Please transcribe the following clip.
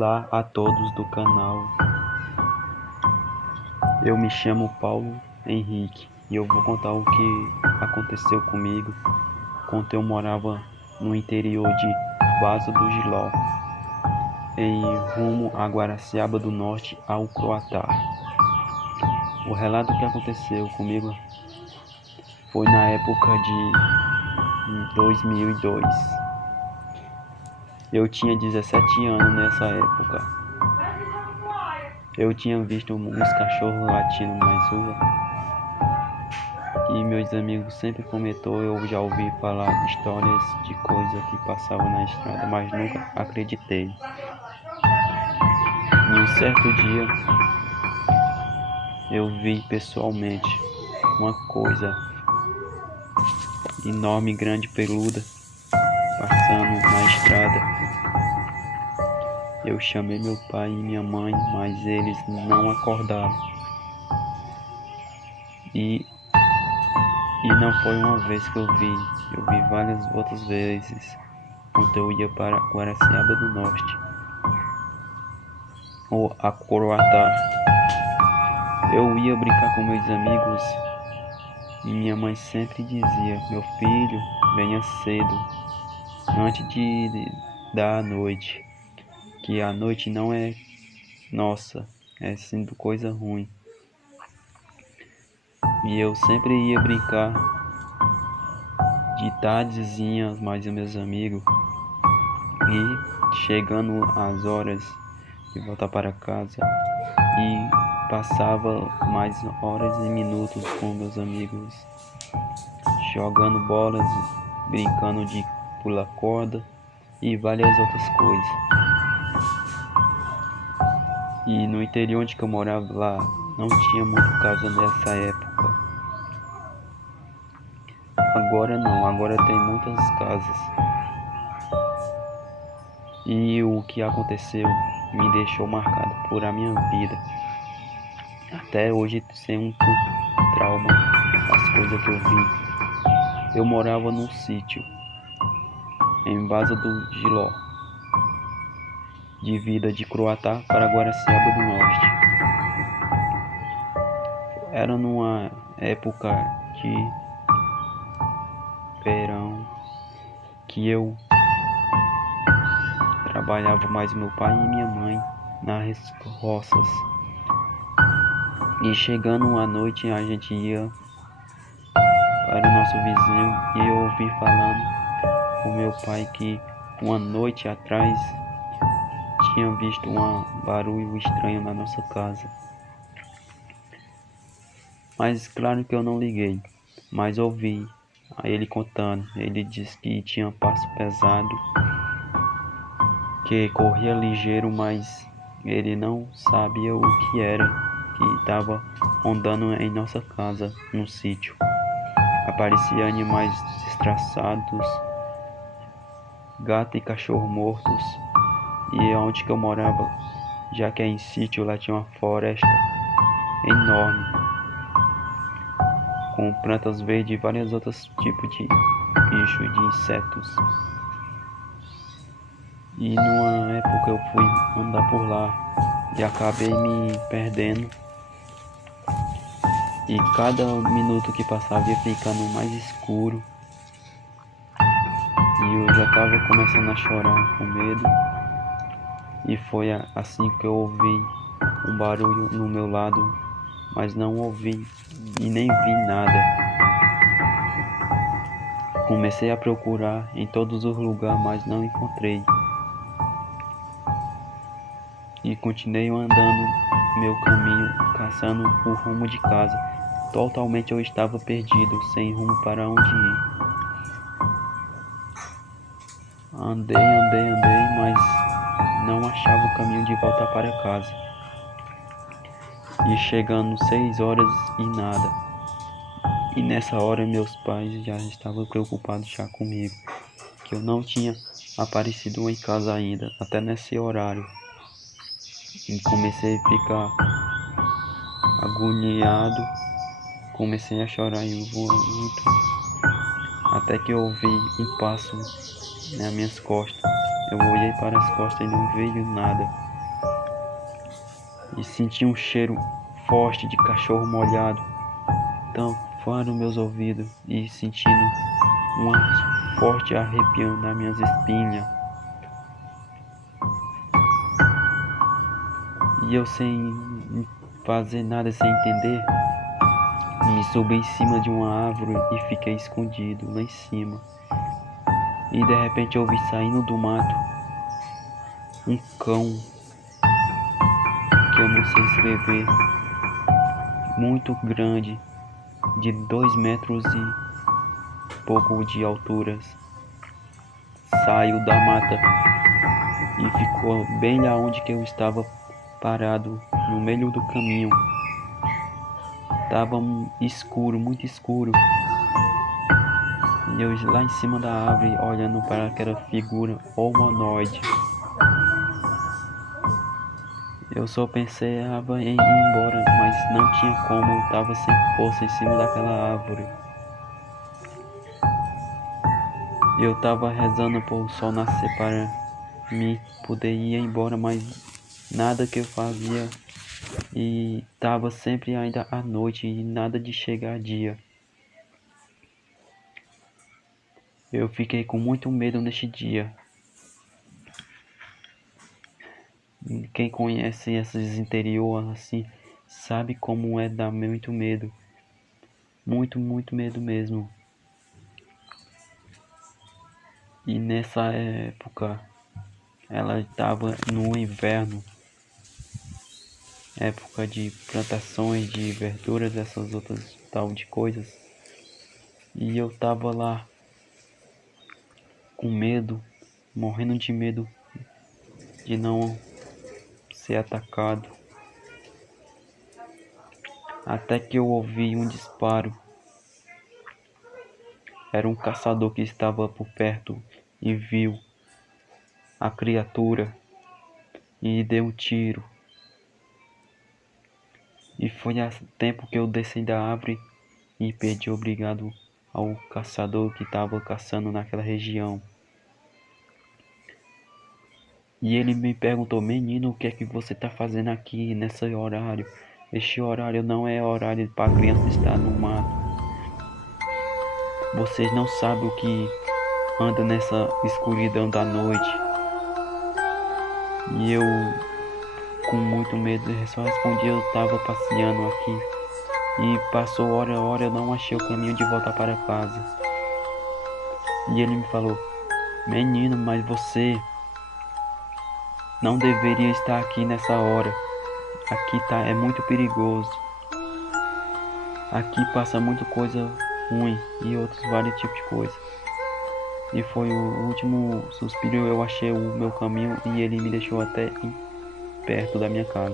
Olá a todos do canal. Eu me chamo Paulo Henrique e eu vou contar o que aconteceu comigo quando eu morava no interior de Vaso do Giló, em rumo a Guaraciaba do Norte, ao Croatá. O relato que aconteceu comigo foi na época de 2002. Eu tinha 17 anos nessa época. Eu tinha visto uns cachorros latindo nas ruas e meus amigos sempre comentou. Eu já ouvi falar histórias de coisas que passavam na estrada, mas nunca acreditei. E um certo dia eu vi pessoalmente uma coisa enorme, grande, peluda, passando na estrada. Eu chamei meu pai e minha mãe, mas eles não acordaram. E não foi uma vez que eu vi várias outras vezes quando eu ia para Guaraciaba do Norte ou a Croatá. Eu ia brincar com meus amigos e minha mãe sempre dizia: meu filho, venha cedo, antes da noite, que a noite não é nossa, é sim coisa ruim. E eu sempre ia brincar de tardezinha mais os meus amigos, e chegando às horas de voltar para casa, e passava mais horas e minutos com meus amigos, jogando bolas, brincando de pular corda e várias outras coisas. E no interior onde eu morava lá, não tinha muito casa nessa época. Agora não, agora tem muitas casas. E o que aconteceu me deixou marcado por a minha vida. Até hoje sem um trauma as coisas que eu vi. Eu morava num sítio em Vaso do Giló, de vida de Croatá para Guaraciaba do Norte. Era numa época de verão que eu trabalhava mais meu pai e minha mãe nas roças. E chegando à noite a gente ia para o nosso vizinho e eu ouvi falando com meu pai que uma noite atrás tinha visto um barulho estranho na nossa casa. Mas claro que eu não liguei, mas ouvi a ele contando. Ele disse que tinha passo pesado, que corria ligeiro, mas ele não sabia o que era que estava rondando em nossa casa, no sítio. Aparecia animais destraçados, gato e cachorro mortos. E onde que eu morava, já que é em sítio, lá tinha uma floresta enorme, com plantas verdes e vários outros tipos de bichos, de insetos. E numa época eu fui andar por lá e acabei me perdendo. E cada minuto que passava ia ficando mais escuro. E eu já estava começando a chorar com medo. E foi assim que eu ouvi um barulho no meu lado, mas não ouvi e nem vi nada. Comecei a procurar em todos os lugares, mas não encontrei. E continuei andando meu caminho, caçando o rumo de casa. Totalmente eu estava perdido, sem rumo para onde ir. Andei, mas não achava o caminho de voltar para casa. E chegando 6 horas e nada. E nessa hora meus pais já estavam preocupados já comigo, que eu não tinha aparecido em casa ainda, até nesse horário. E comecei a ficar agoniado, comecei a chorar muito, até que eu ouvi um passo nas minhas costas. Eu olhei para as costas e não veio nada. e senti um cheiro forte de cachorro molhado, tampando meus ouvidos e sentindo um forte arrepio nas minhas espinhas. E eu sem fazer nada, sem entender, me subi em cima de uma árvore e fiquei escondido lá em cima. E de repente eu vi saindo do mato um cão, que eu não sei escrever, muito grande, de 2 metros e pouco de altura. Saiu da mata e ficou bem lá onde que eu estava parado, no meio do caminho. Tava escuro, muito escuro. E eu lá em cima da árvore, olhando para aquela figura humanoide. Eu só pensei em ir embora, mas não tinha como, eu tava sem força em cima daquela árvore. Eu tava rezando por o sol nascer para mim poder ir embora, mas nada que eu fazia, e tava sempre ainda à noite e nada de chegar dia. Eu fiquei com muito medo neste dia. Quem conhece esses interior assim sabe como é dar muito medo. Muito, muito medo mesmo. E nessa época ela estava no inverno, época de plantações de verduras, essas outras tal de coisas. E eu tava lá com medo, morrendo de medo de não ser atacado. Até que eu ouvi um disparo. Era um caçador que estava por perto e viu a criatura e deu um tiro. E foi a tempo que eu desci da árvore e pedi obrigado ao caçador que estava caçando naquela região. E ele me perguntou: menino, o que é que você está fazendo aqui nesse horário? Este horário não é horário para criança estar no mato. Vocês não sabem o que anda nessa escuridão da noite. E eu, com muito medo, só respondi: eu estava passeando aqui. E passou hora, eu não achei o caminho de voltar para casa. E ele me falou: menino, mas você não deveria estar aqui nessa hora. Aqui é muito perigoso. Aqui passa muita coisa ruim e outros vários tipos de coisa. E foi o último suspiro, eu achei o meu caminho e ele me deixou até perto da minha casa.